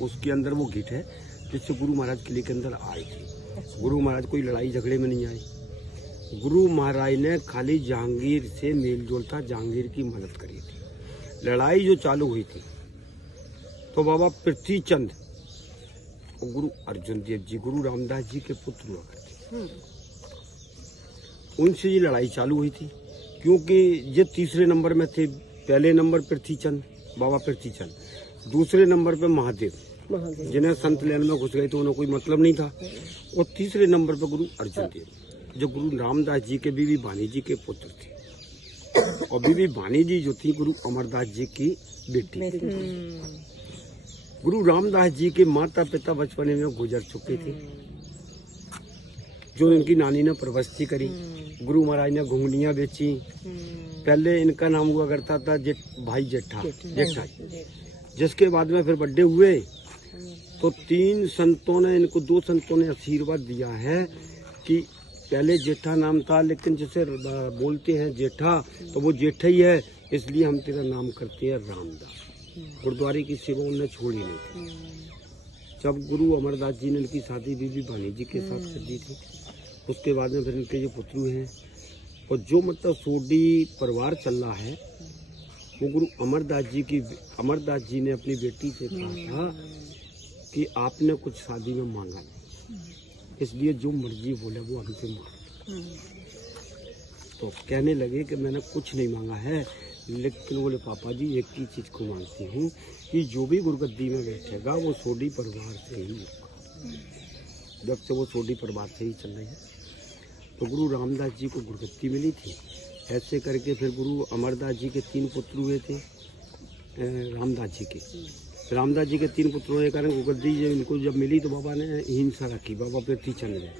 उसके अंदर वो गिट है जिससे गुरु महाराज किले के अंदर आए थे। गुरु महाराज कोई लड़ाई झगड़े में नहीं आए। गुरु महाराज ने खाली जहांगीर से मेल जोल था, जहांगीर की मदद करी थी। लड़ाई जो चालू हुई थी तो बाबा पृथ्वी चंद और गुरु अर्जुन देव जी गुरु रामदास जी के पुत्र हुआ करते, उनसे ये लड़ाई चालू हुई थी। क्योंकि ये तीसरे नंबर में थे। पहले नंबर पृथ्वी चंद, बाबा पृथ्वी चंद, दूसरे नंबर पे महादेव जिन्हें संत लेन में घुस गए तो उन्हें कोई मतलब नहीं था, और तीसरे नंबर पे गुरु अर्जुन देव जो गुरु रामदास जी के बीबी भानी जी के पुत्र थे, और बीबी भानी जी जो थी गुरु अमरदास जी की बेटी। गुरु रामदास जी के माता पिता बचपन में गुजर चुके थे, जो इनकी नानी ने प्रवस्ती करी। गुरु महाराज ने घुंगनियां बेची। पहले इनका नाम हुआ करता था भाई जेठा, जिसके बाद में फिर बड्डे हुए तो तीन संतों ने इनको, दो संतों ने आशीर्वाद दिया है कि पहले जेठा नाम था, लेकिन जिसे बोलते हैं जेठा तो वो जेठा ही है, इसलिए हम तेरा नाम करते हैं रामदास। गुरुद्वारे की सेवा उन्होंने छोड़ी नहीं थी। जब गुरु अमरदास जी ने इनकी शादी बीबी भानी जी के साथ कर दी थी, उसके बाद में फिर इनके जो पुत्र हुए हैं, और जो मतलब सोडी परिवार चल रहा है वो गुरु अमरदास जी ने अपनी बेटी से कहा था कि आपने कुछ शादी में मांगा नहीं, इसलिए जो मर्जी बोले वो हमसे मांग। तो कहने लगे कि मैंने कुछ नहीं मांगा है, लेकिन बोले पापा जी एक ही चीज को मांगती हूँ कि जो भी गुरुगद्दी में बैठेगा वो सोडी परिवार से ही होगा। जब से वो सोडी परिवार से ही चल रही है। तो गुरु रामदास जी को गुरुगद्दी मिली थी। ऐसे करके फिर गुरु अमरदास जी के तीन पुत्र हुए थे। रामदास जी के तीन पुत्रों के कारण गुरुगद्दी इनको जब मिली तो बाबा ने हिंसा रखी, बाबा पृथ्वी चंद ने।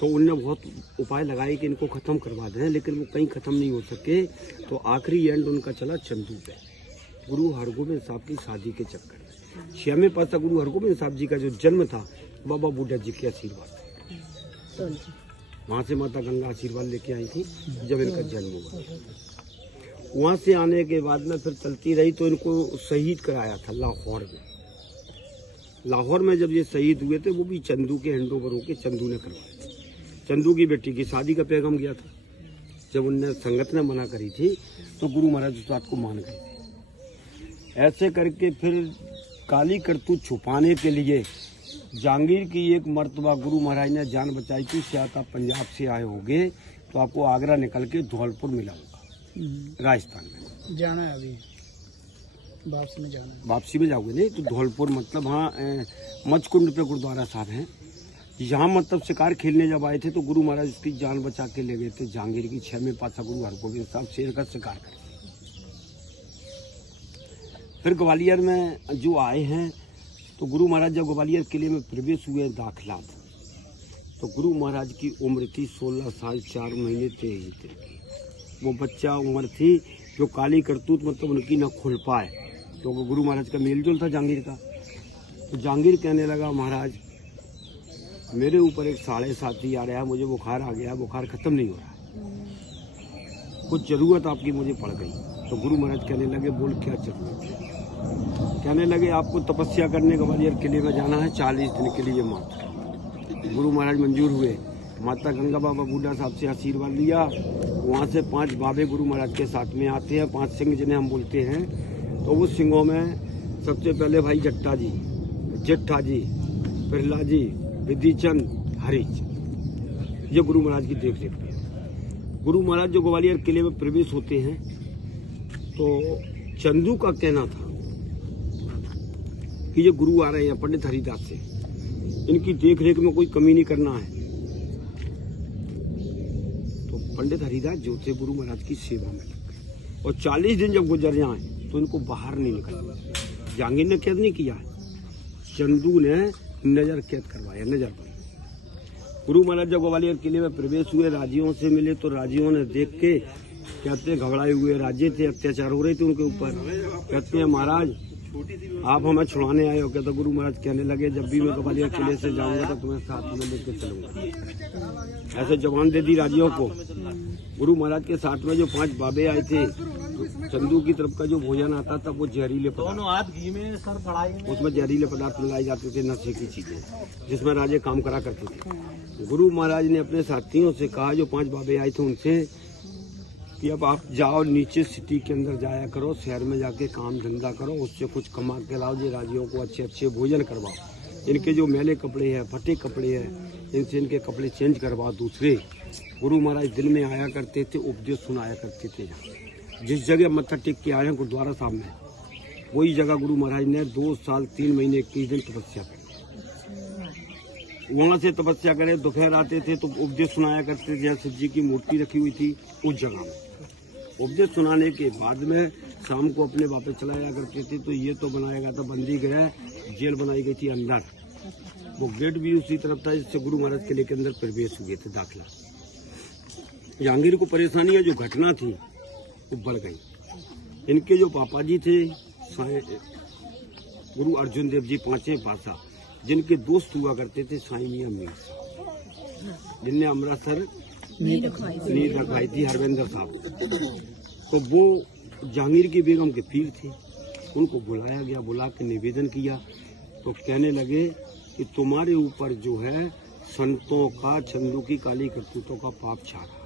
तो उनने बहुत उपाय लगाए कि इनको खत्म करवा दें, लेकिन वो कहीं खत्म नहीं हो सके। तो आखिरी एंड उनका चला चंदू पे, गुरु हरगोबिंद साहब की शादी के चक्कर में। 6वें पातशाह गुरु हरगोबिंद साहब जी का जो जन्म था बाबा बूढ़ा जी के आशीर्वाद थे। वहाँ से माता गंगा आशीर्वाद लेके आई थी जब इनका जन्म हुआ। वहाँ से आने के बाद में फिर चलती रही तो इनको शहीद कराया था लाहौर में। लाहौर में जब ये शहीद हुए थे वो भी चंदू के हैंडओवर होके चंदू ने करवाया। चंदू की बेटी की शादी का पैगाम गया था। जब उनने संगत ने मना करी थी तो गुरु महाराज उस बात को मान गए थे। ऐसे करके फिर काली करतूत छुपाने के लिए जहांगीर की एक मर्तबा गुरु महाराज ने जान बचाई थी। शायद आप पंजाब से आए होंगे तो आपको आगरा निकल के धौलपुर मिला होगा, राजस्थान में जाना है। अभी वापसी में जाओगे नहीं तो धौलपुर मतलब हाँ मचकुंड पे गुरुद्वारा साहब है। यहाँ मतलब शिकार खेलने जब आए थे तो गुरु महाराज उसकी जान बचा के ले गए थे। जहांगीर की 6वें पातशाह गुरु हरगोबिंद साहब शेर का शिकार कर। फिर ग्वालियर में जो आए हैं तो गुरु महाराज जब ग्वालियर किले में प्रवेश हुए दाखिला, तो गुरु महाराज की उम्र थी 16 साल 4 महीने 23 दिन की। वो बच्चा उम्र थी जो काली करतूत मतलब उनकी न खुल पाए, तो वो गुरु महाराज का मेलजोल था जहांगीर का। तो जहांगीर कहने लगा महाराज मेरे ऊपर एक 7.5 आ रहा है, मुझे बुखार आ गया, बुखार खत्म नहीं हो रहा है, कुछ जरूरत आपकी मुझे पड़ गई। तो गुरु महाराज कहने लगे बोल क्या जरूरत है। कहने लगे आपको तपस्या करने ग्वालियर किले में जाना है 40 दिन के लिए मात्र। गुरु महाराज मंजूर हुए। माता गंगा बाबा बूढ़ा साहब से आशीर्वाद लिया। वहाँ से 5 बाबे गुरु महाराज के साथ में आते हैं, 5 सिंह जिन्हें हम बोलते हैं। तो उस सिंहों में सबसे पहले भाई जेठा जी, प्रहलाद जी, विधिचंद, हरीच, ये गुरु महाराज की देख रेख में। गुरु महाराज जो ग्वालियर किले में प्रवेश होते हैं तो चंदू का कहना था कि ये गुरु आ रहे हैं पंडित हरिदास से, इनकी देख रेख में कोई कमी नहीं करना है। तो पंडित हरिदास जो थे गुरु महाराज की सेवा में लग गए, और 40 दिन जब गुजर जाए तो इनको बाहर नहीं निकलना। जहांगीर ने कैद नहीं किया, चंदू ने नजर कैद करवाया, नजर बंद। गुरु महाराज जब ग्वालियर किले में प्रवेश हुए, राजियों से मिले तो राजियों ने देख के कहते घबराए हुए राज्य थे, अत्याचार हो रहे थे उनके ऊपर। कहते हैं महाराज आप हमें छुड़ाने आए हो। कहते गुरु महाराज कहने लगे जब भी मैं ग्वालियर किले से जाऊंगा तो तुम्हें साथ में लेकर चलूंगा। ऐसे जवान दे दी राजियों को। गुरु महाराज के साथ में जो 5 बाबे आए थे चंदू की तरफ का जो भोजन आता था वो जहरीले पदार्थ, घी में सर पढ़ाई उसमें जहरीले पदार्थ मिलाए जाते थे, नशे की चीजें, जिसमें राजे काम करा करते थे। गुरु महाराज ने अपने साथियों से कहा, जो 5 बाबे आए थे उनसे, कि अब आप जाओ नीचे सिटी के अंदर जाया करो, शहर में जाके काम धंधा करो, उससे कुछ कमा के लाओ, ये राजियों को अच्छे अच्छे भोजन करवाओ, इनके जो मैले कपड़े हैं, फटे कपड़े हैं, इनसे इनके कपड़े चेंज करवाओ दूसरे। गुरु महाराज दिन में आया करते थे, उपदेश सुनाया करते थे। जिस जगह मत्था टेक के आए हैं गुरुद्वारा साहब में, वही जगह गुरु महाराज ने 2 साल 3 महीने 21 दिन तपस्या करी। वहां से तपस्या करे, दोपहर आते थे तो उपदेश सुनाया करते थे। जहाँ शिव जी की मूर्ति रखी हुई थी उस जगह में उपदेश सुनाने के बाद में शाम को अपने वापस चलाया करते थे। तो ये तो बनाया गया था बंदी गृह, जेल बनाई गई थी अंदर, वो गेट भी उसी तरफ था जिससे गुरु महाराज किले के अंदर प्रवेश हुए थे, दाखिला। जहांगीर को परेशानियां जो घटना थी वो बढ़ गई। इनके जो पापा जी थे गुरु अर्जुन देव जी, 5वें पातशाह, जिनके दोस्त हुआ करते थे साईं मियां मीर, जिनने अमृतसर नींद रखाई थी हरविंदर साहब। तो वो जहांगीर की बेगम के पीर थे, उनको बुलाया गया, बुला के निवेदन किया। तो कहने लगे कि तुम्हारे ऊपर जो है संतों का, चंदू की काली करतूतों का पाप छा रहा है।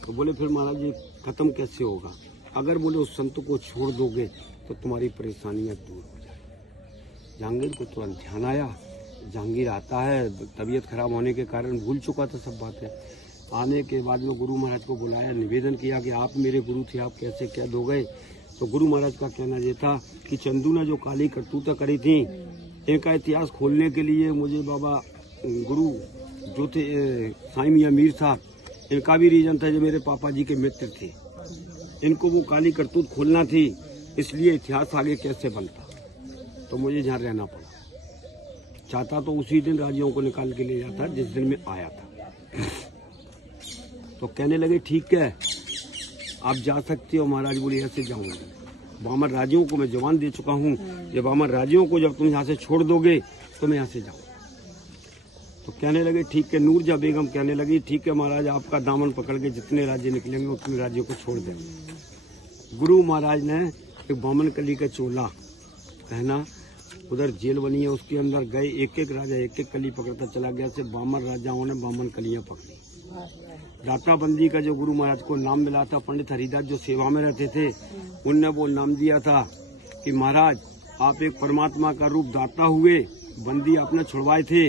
तो बोले फिर महाराज जी खत्म कैसे होगा? अगर बोले उस संत को छोड़ दोगे तो तुम्हारी परेशानियां दूर हो जाएगी। जहांगीर को तुरंत ध्यान आया। जहांगीर आता है, तबीयत खराब होने के कारण भूल चुका था सब बातें। आने के बाद में गुरु महाराज को बुलाया, निवेदन किया कि आप मेरे गुरु थे, आप कैसे कैद हो गए? तो गुरु महाराज का कहना ये था कि चंदू ने जो काली करतूतें करी थी, इनका इतिहास खोलने के लिए मुझे बाबा गुरु जो थे साईं मियां मीर साहब, इनका भी रीजन था, जो मेरे पापा जी के मित्र थे, इनको वो काली करतूत खोलना थी, इसलिए इतिहास आगे कैसे बनता। तो मुझे यहाँ रहना पड़ा। चाहता तो उसी दिन राजियों को निकाल के ले जाता जिस दिन मैं आया था। तो कहने लगे ठीक है आप जा सकते हो। महाराज बोले ऐसे जाऊंगा, बामर राजियों को मैं जवान दे चुका हूँ, ये बामर राजियों को जब तुम यहाँ से छोड़ दोगे तो मैं यहाँ से जाऊँ। तो कहने लगे ठीक है। नूरजहाँ बेगम कहने लगी ठीक है महाराज, आपका दामन पकड़ के जितने राज्य निकलेंगे उतने राज्यों को छोड़ देंगे। गुरु महाराज ने एक बामन कली का चोला पहना, उधर जेल बनी है उसके अंदर गए, एक एक राजा एक एक कली पकड़ता चला गया। से बामन राजाओं ने बामन कलियां पकड़ी। दाता बंदी का जो गुरु महाराज को नाम मिला था, पंडित हरिदास जो सेवा में रहते थे, उनने वो नाम दिया था कि महाराज आप एक परमात्मा का रूप दाता हुए, बंदी आपने छुड़वाए थे,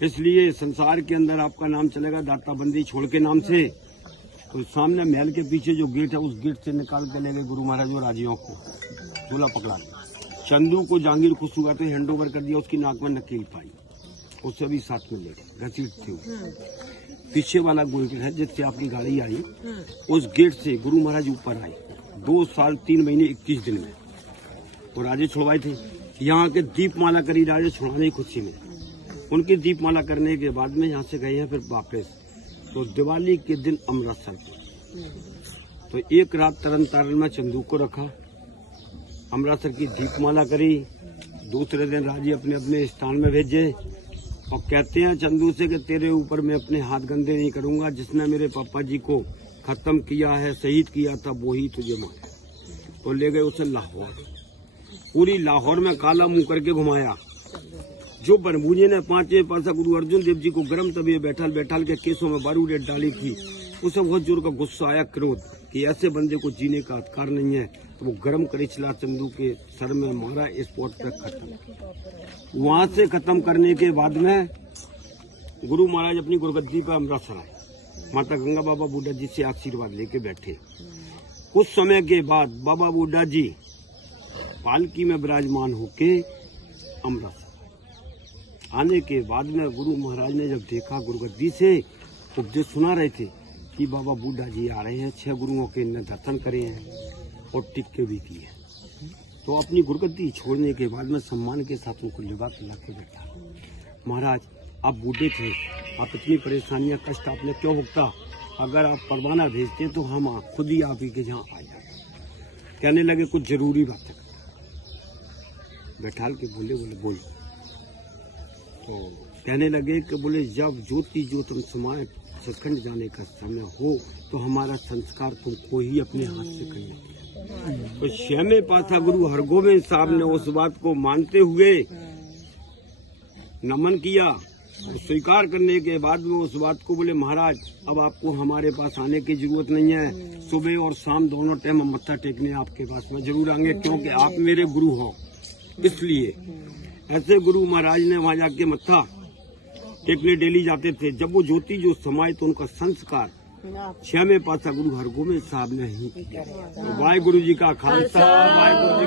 इसलिए संसार के अंदर आपका नाम चलेगा दाता बंदी छोड़ के नाम से। तो सामने महल के पीछे जो गेट है, उस गेट से निकाल के ले गए गुरु महाराज और राजियों को, चोला पकड़ा। चंदू को जहांगीर खुश हुआ तो हैंड ओवर कर दिया, उसकी नाक में नकील पाई, उससे भी साथ में ले गए, घसीट थे। पीछे वाला गेट है जिससे आपकी गाड़ी आई, उस गेट से गुरु महाराज ऊपर आए 2 साल 3 महीने 21 दिन में, और राजे छुड़वाए थे। यहाँ के दीपमाला करी राजे छुड़ाने की खुशी में। उनकी दीपमाला करने के बाद में यहाँ से गए हैं फिर वापस। तो दिवाली के दिन अमृतसर पे, तो एक रात तरन तारण में चंदू को रखा, अमृतसर की दीपमाला करी। दूसरे दिन राजी अपने अपने स्थान में भेजे और कहते हैं चंदू से कि तेरे ऊपर मैं अपने हाथ गंदे नहीं करूंगा, जिसने मेरे पापा जी को खत्म किया है, शहीद किया था, वो ही तुझे मारे। तो ले गए उसे लाहौर, पूरी लाहौर में काला मुंह करके घुमाया। जो बनबूझे ने 5वें पातशाह गुरु अर्जुन देव जी को गर्म तबीयत बैठाल के केसों में बारूद डाली थी, उसे बहुत जोर का गुस्सा आया, क्रोध, कि ऐसे बंदे को जीने का अधिकार नहीं है। तो वो गर्म करिछला चंदू के सर में मारा, स्पॉट पर खत्म। वहां से खत्म करने के बाद में गुरु महाराज अपनी गुरगद्दी पर अमृतसर आए, माता गंगा बाबा बूढ़ा जी से आशीर्वाद लेके बैठे। कुछ समय के बाद बाबा बूढ़ा जी पालकी में विराजमान होके अमृतसर आने के बाद में गुरु महाराज ने जब देखा, गुरुगद्दी से उपदेश सुना रहे थे कि बाबा बूढ़ा जी आ रहे हैं, 6 गुरुओं के इन्हें दर्शन करे हैं और टिक्के भी किए। तो अपनी गुरुगद्दी छोड़ने के बाद में सम्मान के साथ उनको लिबा खिला के बैठा। महाराज आप बूढ़े थे, आप इतनी परेशानियां कष्ट आपने क्यों भुगता? अगर आप परवाना भेजते तो हम खुद ही आप ही के यहाँ आ जाते। कहने लगे कुछ जरूरी बातें बैठाल के बोले तो कहने लगे कि बोले जब ज्योति ज्योतम समाए सचखंड जाने का समय हो तो हमारा संस्कार तुमको ही अपने हाथ से करना। तो छेवें पातशाह गुरु हरगोबिंद साहब ने उस बात को मानते हुए नमन किया और स्वीकार करने के बाद में उस बात को बोले, महाराज अब आपको हमारे पास आने की जरूरत नहीं है, सुबह और शाम दोनों टाइम हम मत्था टेकने आपके पास में जरूर आएंगे, क्योंकि आप मेरे गुरु हो। इसलिए ऐसे गुरु महाराज ने वहाँ जाके मत्था टेकने डेली जाते थे। जब वो ज्योति जो समाये तो उनका संस्कार छेवें पातशाह गुरु हरगोबिंद साहब ने ही किया। वाहे गुरु जी का खालसा, वाहे गुरु जी